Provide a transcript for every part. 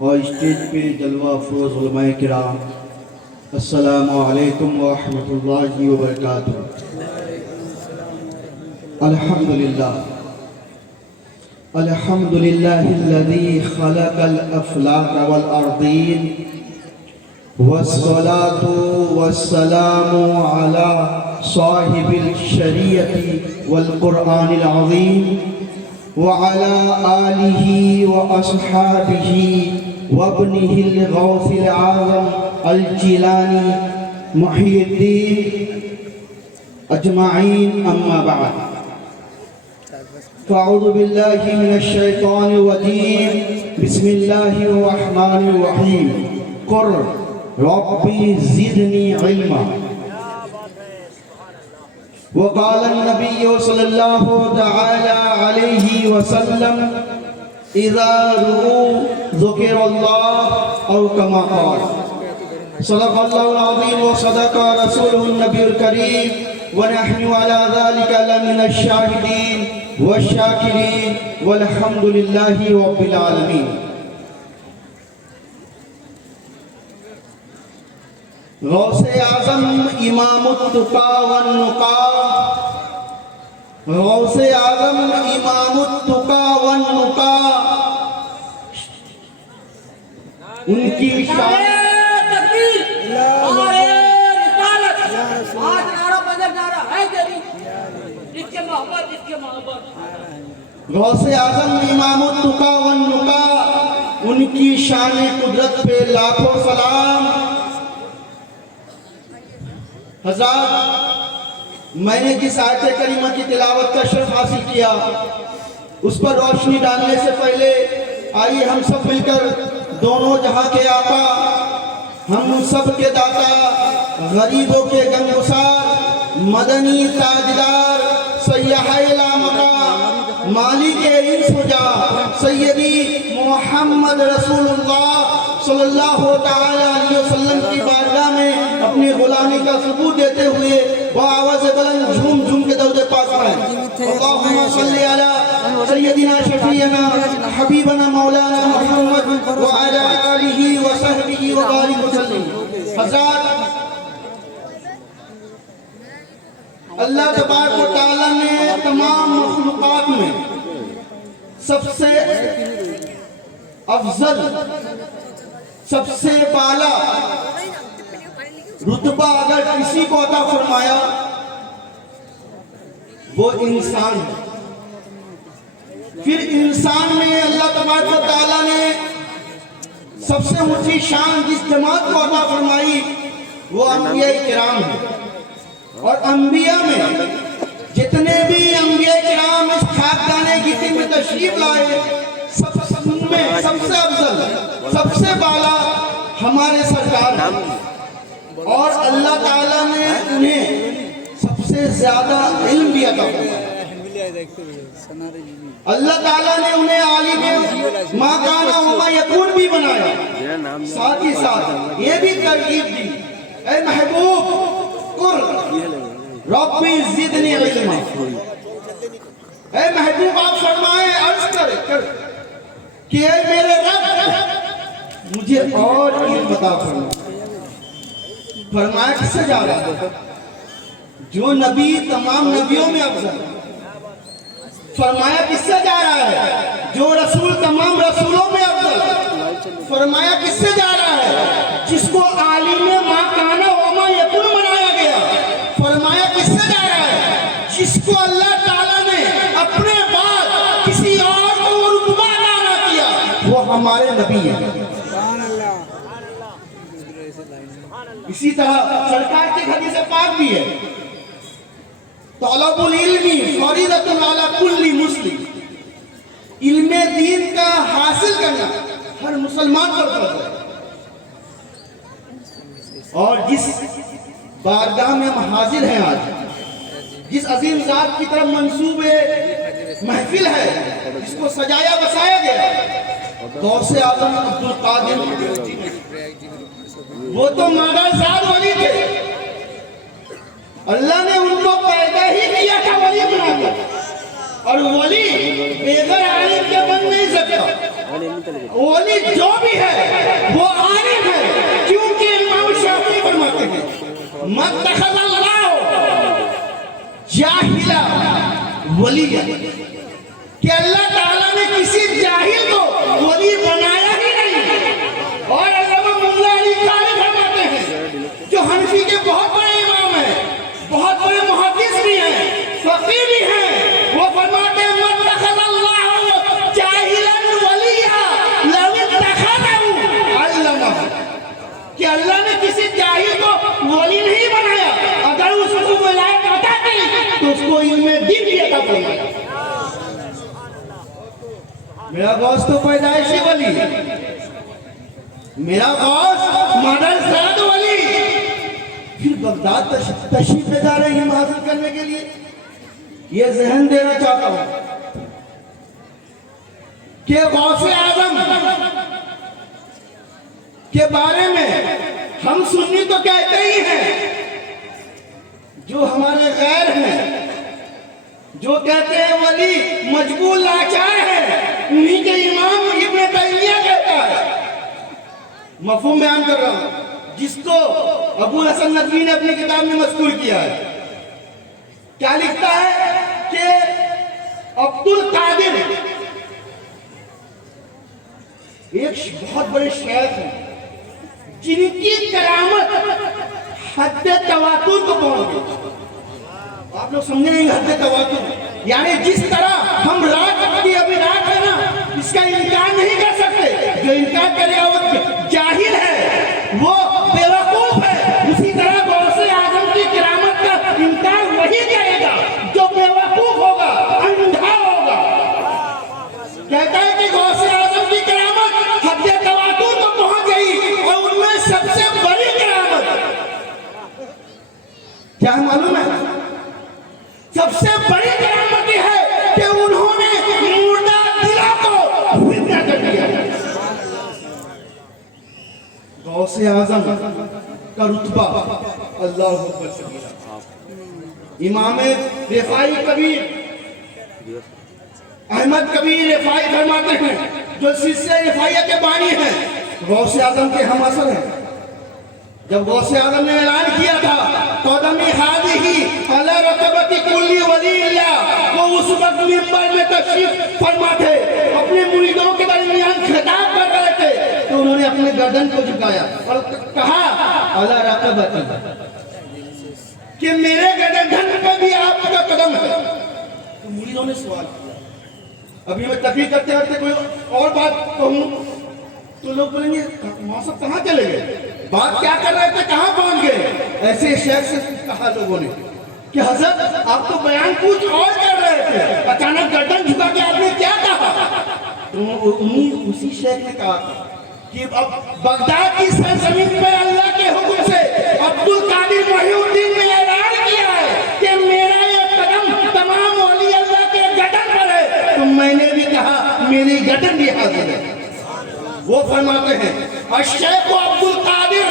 اور اسٹیج پہ جلوہ افروز علماء کرام، السلام علیکم ورحمۃ اللہ وبرکاتہ۔ الحمدللہ الحمدللہ الذی خلق الافلاک والارضین، والصلاة والسلام علی صاحب الشریعۃ والقرآن العظیم، وعلى آلہ واصحابہ وابنہ الغوث العظم الجیلانی محی الدین اجمعین، اما بعد، فاعوذ باللہ من الشیطان الرجیم، بسم اللہ الرحمن الرحیم، قل ربی زدنی علما۔ وقال النبی صلی اللہ تعالی علیہ وسلم اذا رؤوا ذکر اللہ، او کما قال۔ صدق اللہ العظیم وصدق رسولہ النبی الکریم، ونحن على ذلك لمن الشاہدین والشاکرین، والحمد للہ رب العالمین۔ غوث اعظم امام التقا والنقا، غوث اعظم امام التقا والنقا، ان کی شان غوث اعظم امام التقا والنقا، ان کی شان قدرت پہ لاکھوں سلام۔ حضرات، میں نے جس آیت کریمہ کی تلاوت کا شرف حاصل کیا، اس پر روشنی ڈالنے سے پہلے آئیے ہم سب مل کر دونوں جہاں کے آقا، ہم سب کے داتا، غریبوں کے غمگسار، مدنی تاجدار، سیاح لامکا، مالک انس و جاہ، سیدی محمد رسول اللہ صلی اللہ تعالی علیہ وسلم کی بارگاہ میں اپنی غلامی کا ثبوت دیتے ہوئے وہ آواز بلند جھوم جھوم کے درود پاک پڑھیں۔ اللہم صلی علی سیدنا شفیعنا حبیبنا مولانا محمد وعلی آلہ وصحبہ وبارک وسلم۔ حضرات، اللہ تبارک و تعالیٰ نے تمام مخلوقات میں سب سے افضل، سب سے بالا رتبہ اگر کسی کو عطا فرمایا وہ انسان ہے۔ پھر انسان میں اللہ تبارک و تعالیٰ نے سب سے اونچی شان جس جماعت کو عطا فرمائی وہ انبیاء کرام ہیں۔ اور انبیاء میں جتنے بھی انبیاء کرام اس خاکدانِ گیتی میں تشریف لائے، سب میں سب سے افضل، سب سے بالا ہمارے سرکار ہیں۔ اور اللہ تعالیٰ نے انہیں سب سے زیادہ علم بھی عطا فرمایا۔ اللہ تعالیٰ نے انہیں عالم ما کان و ما یکون بھی بنایا۔ ساتھ ہی ساتھ یہ بھی ترغیب دی، اے محبوب قل ربی زدنی علما۔ اے محبوب آپ فرمائیں، عرض کریں کہ اے میرے رب مجھے اور علم عطا فرما۔ فرمایا کس سے جا رہا ہے؟ جو نبی تمام نبیوں میں افضل۔ فرمایا کس سے جا رہا ہے؟ جو رسول تمام رسولوں میں افضل۔ فرمایا کس سے جا رہا ہے؟ جس کو عالم ما کان و ما یکون بنایا گیا۔ فرمایا کس سے جا رہا ہے؟ جس کو اللہ تعالیٰ نے اپنے بعد کسی اور کو رتبہ عطا نہ کیا، وہ ہمارے نبی ہیں۔ اسی طرح سرکار کی حدیث پاک بھی ہے، طلب العلم فریضۃ علی کل مسلم۔ علم دین کا حاصل کرنا ہر مسلمان پر فرض ہے۔ اور جس بارگاہ میں ہم حاضر ہیں آج، جس عظیم ذات کی طرف منسوب محفل ہے، جس کو سجایا بسایا گیا، غوث اعظم عبدالقادر، وہ تو مادرزاد ولی تھے۔ اللہ نے ان کو پیدا ہی کیا تھا ولی بنا کر، اور ولی بغیر عالم کے بن نہیں سکتا۔ ولی جو بھی ہے وہ عارف ہے، کیونکہ امام شافعی فرماتے ہیں متخذ اللہ جاہلا ولیہ، کہ اللہ تعالیٰ نے کسی جاہل کو ولی بنایا ہی نہیں۔ اور علامہ مولا علی قاری فرماتے ہیں جو حنفی کے بہت بڑے امام ہیں، بہت بڑے محدث بھی ہیں، فقیہ بھی ہیں، وہ فرماتے ہیں متخذ اللہ جاہلا ولیہ لو اتخذہ علمہ، کہ اللہ نے کسی جاہل کو ولی نہیں بنایا، اگر اس کو ولایت عطا کی تو اس کو علم دین بھی عطا فرمایا۔ میرا غوث تو پیدائشی ولی، میرا غوث مادر زاد ولی، پھر بغداد تشریف لے جا رہے ہیں علم حاصل کرنے کے لیے۔ یہ ذہن دینا چاہتا ہوں کہ غوث اعظم کے بارے میں ہم سنی تو کہتے ہی ہیں، جو ہمارے غیر ہیں، جو کہتے ہیں ولی مجبور لاچار ہے، انہی کے امام ابن تیمیہ کہتا ہے۔ مفہوم بیان کر رہا ہوں جس کو ابو حسن ندوی نے اپنی کتاب میں مذکور کیا ہے۔ کیا لکھتا ہے کہ عبد القادر ایک بہت بڑے شیخ ہیں جن کی کرامت حد تواتر کو پہنچ گئی۔ آپ لوگ سمجھیں گے حد تواتر یعنی جس طرح ہم رات کی ابھی رات ہے نا، اس کا انکار نہیں کر سکتے، جو انکار کرے وہ جاہل ہے، وہ بیوقوف ہے، اسی طرح غوث اعظم کی کرامت کا انکار وہی کرے گا جو بیوقوف ہوگا، اندھا ہوگا۔ کہتا ہے کہ غوث اعظم کی کرامت حد تواتر کو پہنچ گئی، اور ان میں سب سے بڑی کرامت کیا ہے معلوم ہے؟ سب سے بڑی کرامت یہ ہے کہ انہوں نے مردہ دلوں کو زندہ کر دیا۔ غوث اعظم کا رتبہ اللہ اکبر سبیلا۔ امام رفاعی کبیر احمد کبیر رفاعی فرماتے ہیں، جو سلسلہ رفاعیہ کے بانی ہیں، غوث اعظم کے ہم اثر ہیں۔ جب غوث اعظم نے اعلان کیا تھا قدمی ہادی علی رقبت کلی ولی اللہ، وہ اس وقت منبر میں تشریف فرما تھے، اپنے مریدوں کے درمیان خطاب کر رہے تھے، تو انہوں نے اپنے گردن کو جھکایا اور کہا علی رقبت، کہ میرے گردن پہ بھی آپ کا قدم ہے۔ تو مریدوں نے سوال کیا۔ ابھی میں تقریر کرتے کرتے کوئی اور بات کہوں تو لوگ بولیں گے ماں صاحب کہاں چلے گئے، بات کیا کر رہے تھے، کہاں پہنچ گئے؟ ایسے شیخ سے کہا لوگوں نے کہ حضرت آپ تو بیان کچھ اور کر رہے تھے، اچانک گردن جھکا کے آپ نے کیا کہا؟ تو اسی شیخ نے کہا کہ اب بغداد کی سرزمین پہ اللہ کے حکم سے عبد القادر محی الدین نے اعلان کیا ہے کہ میرا یہ قدم تمام اولیاء اللہ کے گردن پر ہے، تو میں نے بھی کہا میری گردن بھی حاضر ہے۔ وہ فرماتے ہیں الشیخ عبد القادر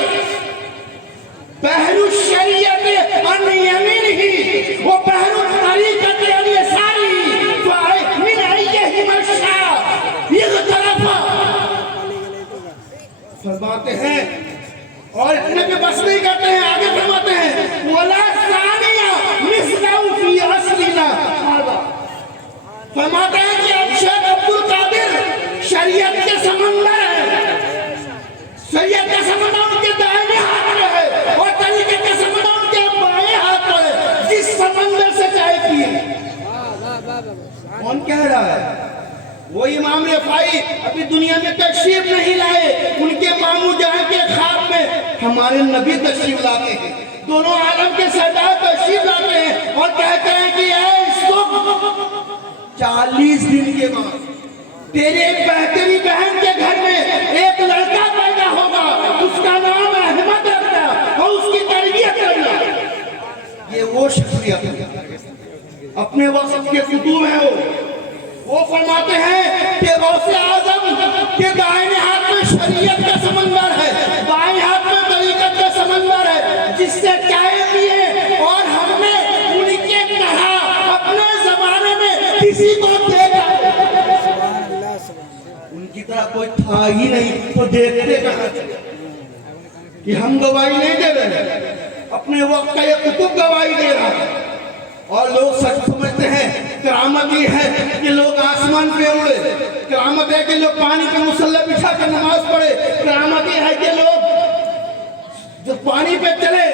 بحر الشریعت عن یمینہ و بحر الطریقت عن یسارہ من ایہما شاء اغترف۔ فرماتے ہیں اور اتنے پہ بس نہیں کرتے ہیں، آگے فرماتے ہیں ولا ثانیہ مثلہ فی عصرنا ھذا۔ فرماتے ہیں کہ اب شیخ عبد القادر شریعت کے سمندر ہے، شریعت کا سمندر ان کے دائیں ہاتھ میں ہے اور طریقت کا سمندر ان کے بائیں ہاتھ میں ہے، جس سمندر سے چاہے پیے۔ کون کہہ رہا ہے؟ وہ امام رفاعی ابھی دنیا میں تشریف نہیں لائے، ان کے ماموں جہاں کے خواب میں ہمارے نبی تشریف لاتے ہیں، دونوں عالم کے سردار تشریف لاتے ہیں اور کہتے ہیں کہ اے صبح 40 دن کے بعد تیرے ایک بہتری بہن کے گھر میں ایک لڑکا پیدا ہوگا، اس کا نام احمد رکھنا اور اس کی تربیت کرنا۔ یہ وہ شخصیت اپنے وقت کے کتب ہیں، وہ فرماتے ہیں کہ غوث اعظم کے دائیں ہاتھ میں شریعت کا سمندر ہے، بائیں ہاتھ میں طریقت کا سمندر ہے، جس سے چائے پیے، اور ہم نے ان کے طرح اپنے زمانے میں کسی کو دیکھا، ان کی طرح تھا ہی نہیں تو دیکھتے کہاں تھے کہ ہم گواہی نہیں دے رہے، اپنے وقت کا یہ کتب گواہی دے رہا ہے۔ اور لوگ سچ سمجھتے ہیں کرامت یہ ہے کہ لوگ آسمان پہ اڑے، کرامت ہے کہ لوگ پانی پہ مصلی بچھا کر نماز پڑھے، کرامت یہ ہے کہ لوگ جو پانی پہ چلے۔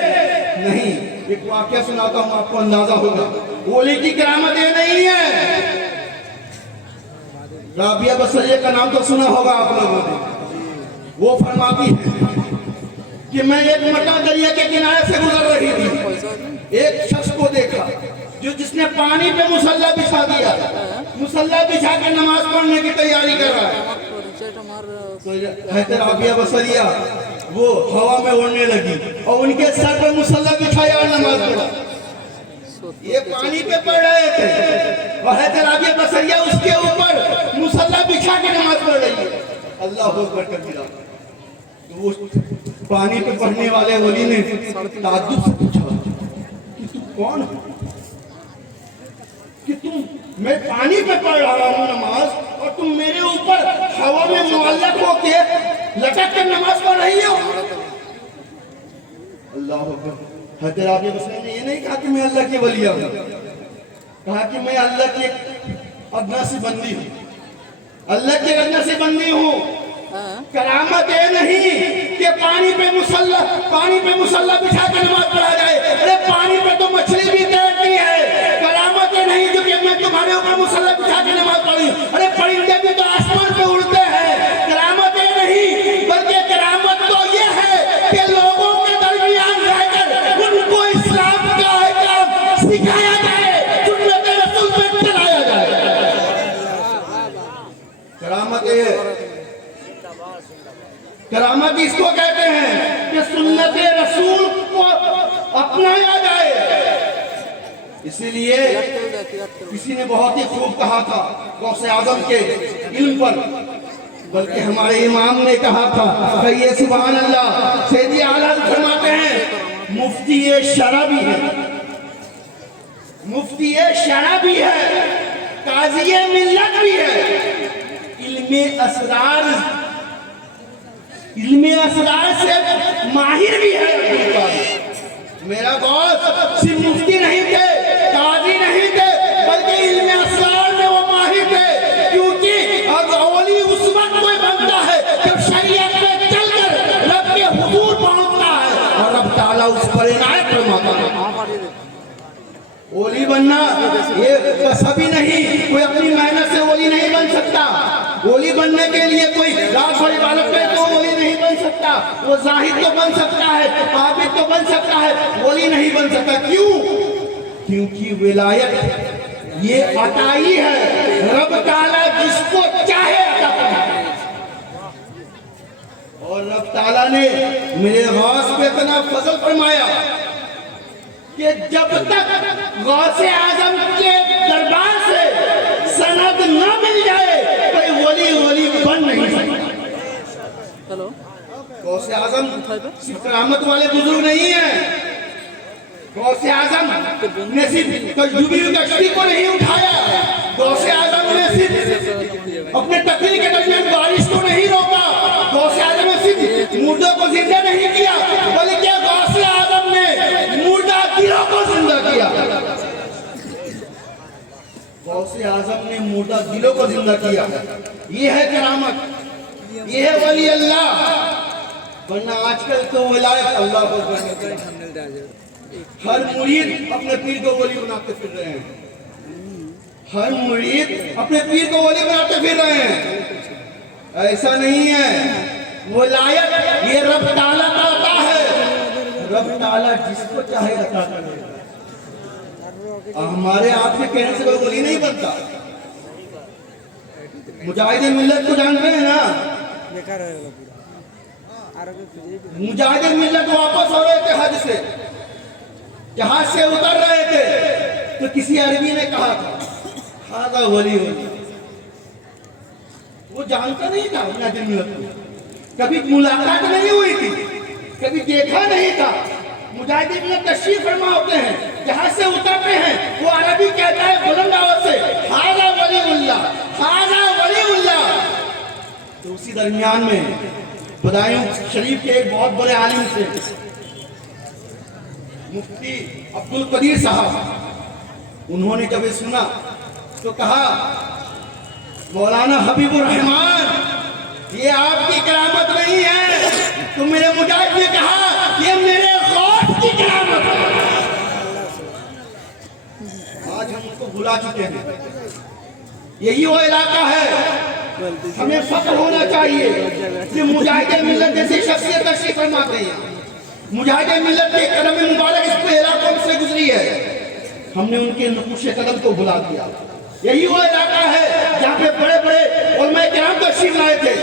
نہیں، ایک واقعہ سناتا ہوں، آپ کو اندازہ ہوگا۔ ولی کی کرامت یہ نہیں ہے۔ رابعہ بصریہ کا نام تو سنا ہوگا آپ لوگوں نے۔ وہ فرماتی ہے کہ میں ایک مٹا دریا کے کنارے سے گزر رہی تھی، ایک شخص کو دیکھا جس نے پانی پہ مصلی بچھا دیا، مصلی بچھا کے نماز پڑھنے کی تیاری کر رہا ہے۔ حضرت رابعہ بصریہ وہ ہوا میں اڑنے لگی اور ان کے سر پہ مصلی بچھایا اور نماز پڑھا۔ یہ پانی پہ پڑھ رہے تھے اور حضرت رابعہ بصریہ اس کے اوپر مصلی بچھا کے نماز پڑھ رہی ہے۔ اللہ اکبر کبیرہ۔ وہ پانی پہ پڑھنے والے ولی نے تعجب سے پوچھا کہ تم کون ہو؟ کہ میں پانی پہ پڑھ رہا ہوں نماز اور تم میرے اوپر ہوا میں معلق ہو کے لٹک کر نماز پڑھ رہی ہو؟ اللہ اکبر۔ حضرت رابعہ بصریہ نے یہ نہیں کہا کہ میں اللہ کی ولی ہوں، کہا کہ میں اللہ کی ایک ادنا سی بندی ہوں، اللہ کی ادنا سی بندی ہوں۔ کرامت یہ نہیں کہ پانی پہ مصلی بچھا کر نماز پڑھا جائے۔ ارے پانی پہ تو مچھلی بھی تیرتی ہے۔ کرامت یہ نہیں جو کہ میں تمہارے اوپر مصلی بچھا کے نماز پڑھی، ارے پرندے بھی تو آسمان پہ اڑتے ہیں۔ کرامت یہ نہیں بلکہ کرامت تو یہ ہے کہ لوگوں کے درمیان رہ کر ان کو اسلام کا احکام سکھایا جائے، سنت رسول پہ چلایا جائے۔ کرامت یہ ہے، کرامت اس کو کہتے ہیں کہ سنت رسول کو اپنایا جائے۔ اسی لیے کسی نے بہت ہی خوب کہا تھا غوث اعظم کے علم پر، بلکہ ہمارے امام نے کہا تھا کہ یہ سبحان اللہ سیدی اعلیٰ فرماتے ہیں مفتی شرع بھی ہے، مفتی شرع بھی ہے، قاضی ملت بھی ہے، علم اسرار سے ماہر بھی ہے۔ میرا غوث صرف مفتی نہیں تھے، قاضی نہیں تھے، بلکہ علم اسرار میں وہ ماہر تھے، کیونکہ اولی اس وقت کوئی بنتا ہے جب شریعت میں چل کر رب کے حضور پہنچتا ہے اور رب تعالیٰ اس پر عنایت فرماتا ہے۔ اولی بننا یہ کسبی نہیں، کوئی اپنی محنت سے اولی نہیں بن سکتا۔ اولی بننے کے لیے کوئی رات اور عبادت پہ تو اولی نہیں بن سکتا، وہ زاہد تو بن سکتا ہے، عابد تو بن سکتا ہے، اولی نہیں بن سکتا۔ کیوں؟ کیونکہ ولایت یہ عطائی ہے، رب تعالیٰ جس کو چاہے عطا کرتا ہے۔ اور رب تعالیٰ نے میرے غوث پہ اتنا فضل فرمایا کہ جب تک غوث اعظم کے دربار سے سند نہ مل جائے کوئی ولی بن نہیں سکتا۔ غوث اعظم صرف کرامت والے بزرگ نہیں ہیں، غوث اعظم نے صرف تجربی کشتی کو نہیں اٹھایا، غوث اعظم نے صرف اپنے تقریر کے درمیان بارش کو نہیں روکا، غوث اعظم نے صرف مردوں کو زندہ نہیں کیا، بلکہ غوث اعظم نے مردہ دلوں کو زندہ کیا۔ غوث اعظم نے مردہ دلوں کو زندہ کیا۔ یہ ہے کرامت، یہ ہے ولی اللہ۔ ورنہ آج کل تو ولایت اللہ کو کرنے، ہر مرید اپنے پیر کو ولی بناتے پھر رہے ہیں، ہر مرید اپنے پیر کو ولی بناتے پھر رہے ہیں۔ ایسا نہیں ہے، ولایت یہ رب تعالیٰ کا عطا ہے، رب تعالیٰ جس کو چاہے عطا کرے گا۔ ہمارے آپ کے کہنے سے کوئی ولی نہیں بنتا۔ مجاہد ملت کو جانتے ہیں نا، مجاہد ملت واپس ہو رہے تھے حج سے، جہاز سے اتر رہے تھے تو کسی عربی نے کہا تھا ہذا ولی ولی۔ وہ جانتا نہیں تھا مجاہد ملت کو، کبھی ملاقات نہیں ہوئی تھی، کبھی دیکھا نہیں تھا۔ مجاہد ملت تشریف فرما ہوتے ہیں، جہاز سے اترتے ہیں، وہ عربی کہتا ہے بلند آواز سے ہذا ولی اللہ، ہذا ولی اللہ۔ تو اسی درمیان میں بدایوں شریف کے ایک بہت بڑے عالم تھے مفتی عبدالقدیر صاحب. انہوں نے جب یہ سنا تو کہا مولانا حبیب الرحمان یہ آپ کی کرامت نہیں ہے. تو میرے مجاہد نے کہا یہ میرے غوث کی کرامت ہے. آج ہم اس کو بھلا چکے ہیں. یہی وہ علاقہ ہے ہمیں فخر ہونا چاہیے کہ مجاہد ملت جیسی شخصیت تشریف فرماتے ہیں. مجاہد ملت کے قدم مبارک اس پہ علاقوں سے گزری ہے. ہم نے ان کے نقوش قدم کو بھلا دیا. یہی وہ علاقہ ہے جہاں پہ بڑے بڑے علماء کرام تشریف لائے تھے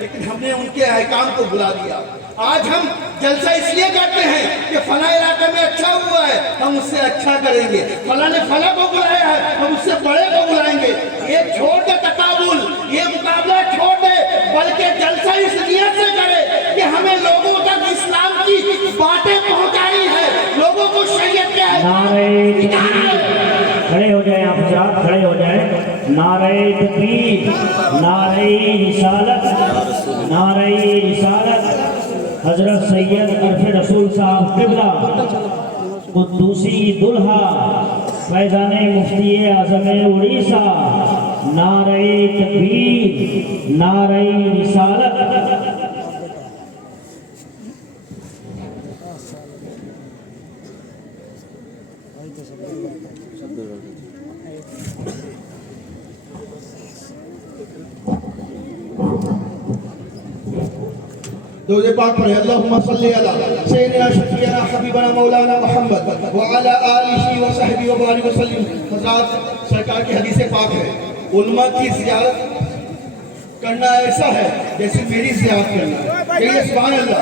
لیکن ہم نے ان کے احکام کو بھلا دیا. آج ہم جلسہ اس لیے کرتے ہیں کہ فلاں علاقے میں اچھا ہوا ہے ہم اس سے اچھا کریں گے. فلاں نے فلاں کو بلایا ہے ہم اس سے بڑے کو بلائیں گے. یہ چھوڑ دے تقابل, یہ مقابلہ چھوڑ دے, بلکہ جلسہ اس نیت سے کرے کہ ہمیں لوگوں تک اسلام کی باتیں پہنچانی ہے, لوگوں کو شریعت کے کھڑے ہو جائیں آپ حضرات, کھڑے ہو جائیں. نعرہ تکبیر, نعرہ رسالت, نعرہ رسالت. حضرت سید عرف رسول صاحب قبلہ قدوسی دلہا فیضان مفتی اعظم اڑیسہ, نعرہ تکبیر, نعرہ رسالت. درود پاک پڑھیں. اللہم صلی علی سیدنا شفیعنا حبیبنا مولانا محمد وعلی آلہ وصحبہ وبارک وسلم. حضرات سرکار کی حدیث پاک ہے علماء کی زیارت کرنا ایسا ہے جیسے میری زیارت کرنا. کہیے سبحان اللہ.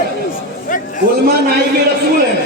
علماء نائب رسول ہیں,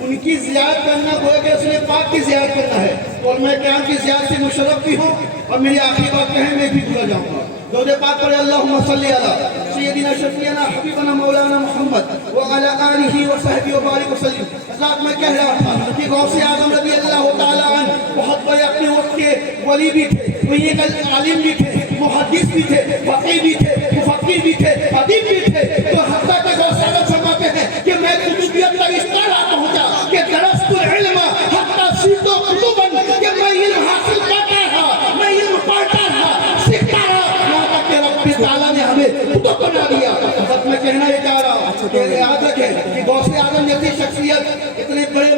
ان کی زیارت کرنا گویا کہ رسول پاک کی زیارت کرنا ہے. علماء کرام کی زیارت سے مشرف بھی ہوں اور میری آخری بات کہیں میں بھی بھول جاؤں گا. درود پاک پڑھیں. اللہم صلی علی سیدنا شفیعنا حبیبنا مولانا محمد وعلی آلہ وصحبہ وبارک وسلم. حضرات میں کہہ رہا تھا کہ غوث اعظم رضی اللہ تعالیٰ عنہ بہت بڑے اپنے وقت کے ولی بھی تھے, وہ ایک عالم بھی تھے, محدث بھی تھے, فقیہ بھی تھے, مفکر بھی تھے, ادیب بھی تھے. تو حتیٰ کہ غوث اعظم فرماتے ہیں کہ میں قطبیت تک اس طرح پہنچا کہ درست العلم حتی صرت قطباً, کہ میں علم حاصل کرتا رہا, میں علم پڑھتا رہا, سیکھتا رہا, یہاں تک کہ رب تعالیٰ نے ہمیں قطب بنا دیا. حضرت میں کہنا یہ چاہ رہا کہ یاد رکھیں کہ غوث اعظم جیسی شخصیت اتنے بڑے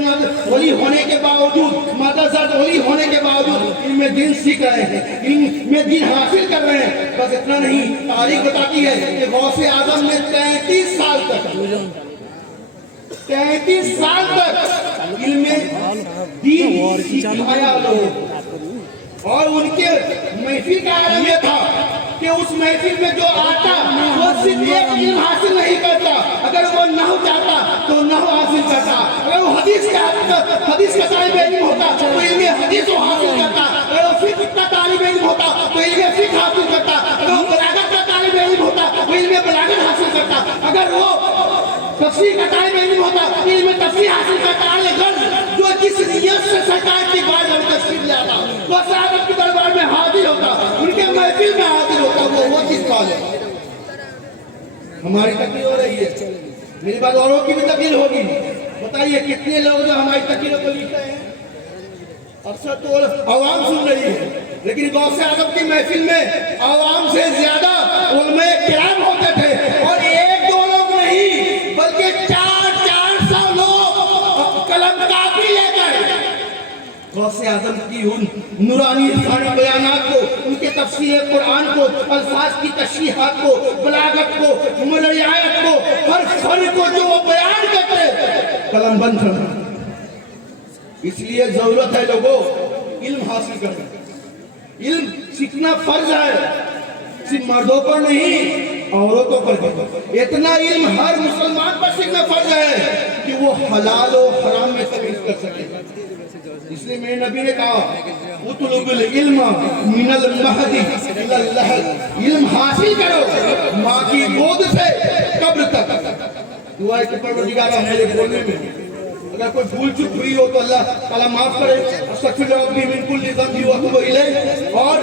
ولی ہونے کے باوجود, مادرزاد ولی ہونے کے باوجود علم دین سیکھ رہے ہیں, علم دین حاصل کر رہے ہیں. بس اتنا نہیں, تاریخ بتاتی ہے کہ غوث اعظم نے 33 سال تک علم دین سکھایا لوگوں کو. اور ان کے محفل کا عالم یہ تھا کہ اس محفل میں جو آتا وہ صرف ایک علم حاصل نہیں کرتا, اگر وہ نحو چاہتا تو نحو حاصل کرتا, اگر وہ حدیث کا طالب علم ہوتا تو علم حدیث کو حاصل کرتا, اگر وہ فقہ کا طالب علم ہوتا تو علم فقہ حاصل کرتا, اگر وہ بلاغت کا طالب علم ہوتا تو علم بلاغت حاصل کرتا, اگر وہ تفسیر کا طالب علم ہوتا تو علم تفسیر حاصل کرتا. جو جس نیت سے سرکار کی بات ہم تشریف لے آتا وہ صحابت کے دربار میں حاضر ہوتا, ان کے محفل میں حاضر ہوتا, وہ چیز کال ہے. ہماری تقریر ہو رہی ہے, میری بات اوروں کی بھی تقریر ہوگی. بتائیے کتنے لوگ جو ہماری تقریروں کو لکھتے ہیں, اکثر تو عوام سن رہی ہے, لیکن غوث اعظم کی محفل میں عوام سے زیادہ علماء کرام ہوتے تھے, اور ایک دو لوگ نہیں بلکہ 400 لوگ قلم کاپی لے کر غوث اعظم کی ان نورانی انسانی بیانات کو, ان کے تفسیر قرآن کو, الفاظ کی تشریحات کو, بلاغت کو, رعایت کو, ہر فن کو جو وہ بیان کرتے قلم بند کرنا. اس لیے ضرورت ہے لوگوں علم حاصل کرنا. علم سیکھنا فرض ہے, صرف مردوں پر نہیں عورتوں پر بھی. اتنا علم ہر مسلمان پر سیکھنا فرض ہے کہ وہ حلال و حرام میں تمیز کر سکے. اس لیے میرے نبی نے کہا اطلب العلم من المہد الی اللحد, علم حاصل کرو ماں کی گود سے قبر تک. دعا ہے کہ پروردگار میرے بولنے میں اگر کوئی بھول چک ہوئی ہو تو اللہ تعالیٰ معاف کرے. استغفر ربی من کل ذنب واتوب الیہ. اور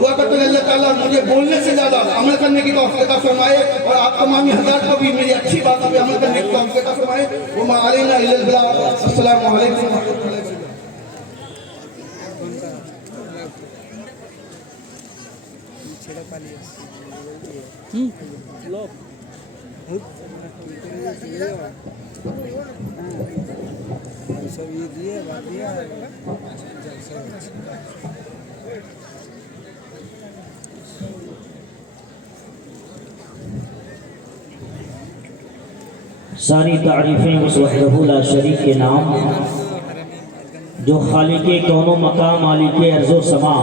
دعا کرتے ہیں اللہ تعالیٰ مجھے بولنے سے زیادہ عمل کرنے کی توفیق عطا فرمائے، اور آپ تمامی حضرات کو بھی میری اچھی باتوں پہ عمل کرنے کی توفیق عطا فرمائے۔ وما علینا الا البلاغ۔ السلام علیکم ورحمۃ اللہ وبرکاتہ۔ ساری تعریفیں اس وحدہ لا شریک کے نام جو خالق کون و مقام، مالک ارض و سما،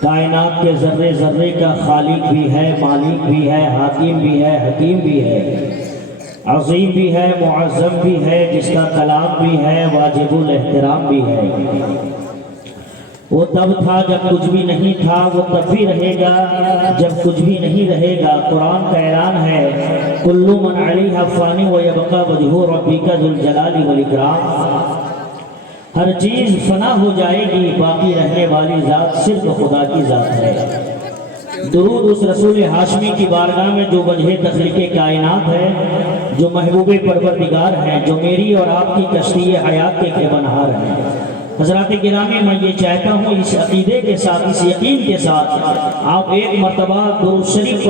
کائنات کے ذرے ذرے کا خالق بھی ہے، مالک بھی ہے، حاکم بھی ہے، حکیم بھی ہے، عظیم بھی ہے، معظم بھی ہے، جس کا کلام بھی ہے، واجب الاحترام بھی ہے۔ وہ تب تھا جب کچھ بھی نہیں تھا، وہ تب بھی رہے گا جب کچھ بھی نہیں رہے گا۔ قرآن کا اعلان ہے کل من علیہا فانی ویبقی وجہ ربک ذو الجلال والاکرام۔ ہر چیز فنا ہو جائے گی، باقی رہنے والی ذات صرف خدا کی ذات ہے۔ درود اس رسول ہاشمی کی بارگاہ میں جو وجہ تخلیق کائنات ہے، جو محبوب پروردگار ہیں، جو میری اور آپ کی کشتی حیات کے بنہار ہیں۔ حضرات گرامی، میں یہ چاہتا ہوں اس عقیدے کے ساتھ، اس یقین کے ساتھ آپ ایک مرتبہ درود شریف